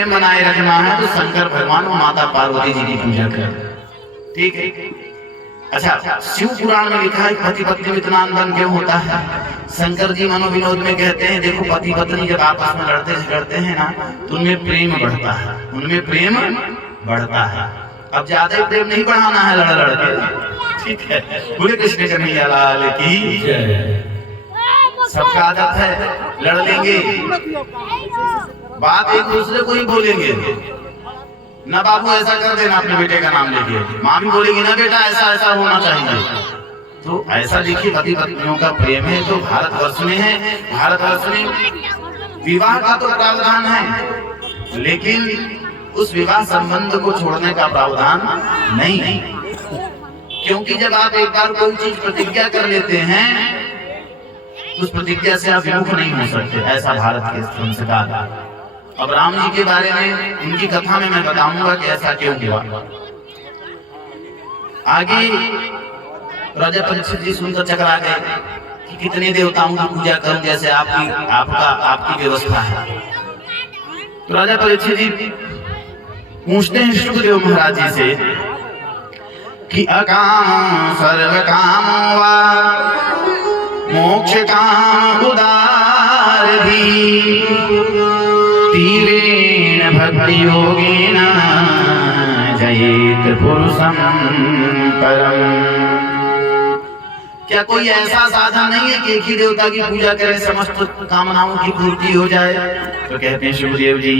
प्रेम बनाए रखना है तो शंकर भगवान और माता पार्वती जी की पूजा कर। ठीक है। अच्छा, शिव पुराण में लिखा है पति पत्नी में इतना अनबन क्यों होता है? शंकर जी मनोविनोद में कहते हैं देखो पति पत्नी जब आपस में लड़ते झगड़ते हैं ना तो उनमें प्रेम बढ़ता है, उनमें प्रेम बढ़ता है। अब ज्यादा प्रेम नहीं बढ़ाना है लड़ लड़ के। ठीक है, बोले कृष्ण कन्हैया लाल की जय। सबका आदत है लड़ लेंगे, बात एक दूसरे को ही बोलेंगे ना, बाबू ऐसा कर देना अपने बेटे का नाम लेके, माँ भी बोलेगी ना बेटा ऐसा ऐसा होना चाहिए। तो ऐसा देखिए पति पत्नियों का प्रेम है तो भारतवर्ष में है। भारतवर्ष में विवाह का तो प्रावधान है लेकिन उस विवाह संबंध को छोड़ने का प्रावधान नहीं है, क्योंकि जब आप एक बार कोई चीज प्रतिज्ञा कर लेते हैं उस प्रतिज्ञा से आप विमुख नहीं हो सकते। ऐसा भारत के संस्कार। अब राम जी के बारे में उनकी कथा में मैं बताऊंगा कि ऐसा क्यों हुआ। आगे राजा परीक्षित जी सुनकर चकरा गए कि कितने देवताओं की पूजा करूं जैसे आपकी व्यवस्था है। तो राजा परीक्षित जी पूछते हैं शुकदेव महाराज जी से कि अकाम सर्व काम वा मोक्ष काम उदार भी तीव्रेण भक्ति योगेन जयेत पुरुषं परम। क्या कोई ऐसा साधन नहीं है कि एक ही देवता की पूजा करें समस्त कामनाओं की पूर्ति हो जाए? तो कहते हैं शिवदेव जी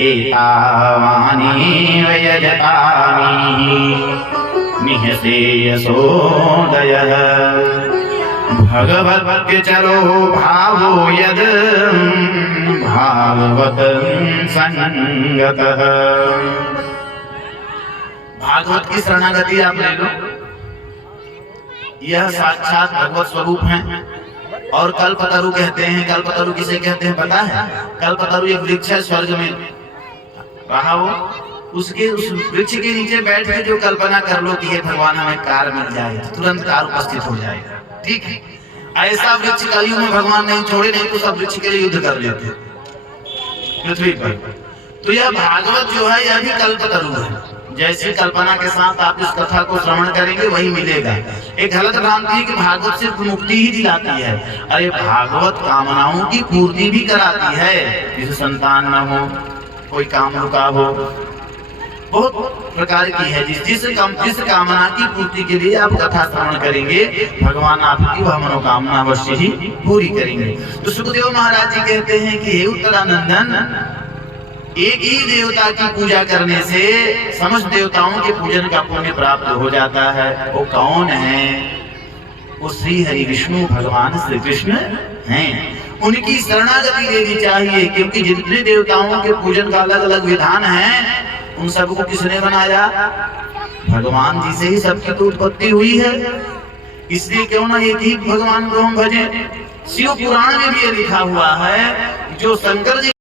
एतावानि वयजतानि निहसे यशोदयः भगवत्य चरो भावो यद भागवत संगतः। भागवत की शरणागति आप ले लो, यह साक्षात भगवत स्वरूप है। और कल्पतरु कहते हैं, कल्पतरु किसे कहते हैं पता है? कल्पतरु एक वृक्ष है स्वर्ग में रहा हो, उसके उस वृक्ष के नीचे बैठ के जो कल्पना कर लो कि हे भगवान हमें कार मिल जाए तो तुरंत कार उपस्थित हो जाएगा। ठीक है, ऐसा वृक्ष कलयुग में भगवान नहीं छोड़े, नहीं तो सब वृक्ष के लिए युद्ध कर लेते पृथ्वी पर। तो यह भागवत जो है यह भी कल्पतरु है। जैसी कल्पना के साथ आप इस कथा को श्रवण करेंगे वही मिलेगा। एक गलत भ्रांति है कि भागवत सिर्फ मुक्ति ही दिलाती है। अरे भागवत कामनाओं की पूर्ति भी कराती है। जिसे संतान न हो, कोई काम रुका हो, बहुत प्रकार की है। जिस कामना की पूर्ति के लिए आप कथा श्रवण करेंगे भगवान आपकी वह मनोकामना अवश्य ही पूरी करेंगे। तो सुखदेव महाराज जी कहते हैं कि हे उत्तरानंदन, एक ही देवता की पूजा करने से समस्त देवताओं के पूजन का पुण्य प्राप्त हो जाता है। वो कौन है? वो श्री हरि विष्णु भगवान श्री कृष्ण हैं। उनकी शरणागति लेनी चाहिए, क्योंकि जितने देवताओं के पूजन का अलग अलग विधान है उन सबको किसने बनाया? भगवान जी से ही सबकी तो उत्पत्ति हुई है। इसलिए क्यों ना एक ही भगवान को हम भजें। शिव पुराण में भी ये लिखा हुआ है जो शंकर जी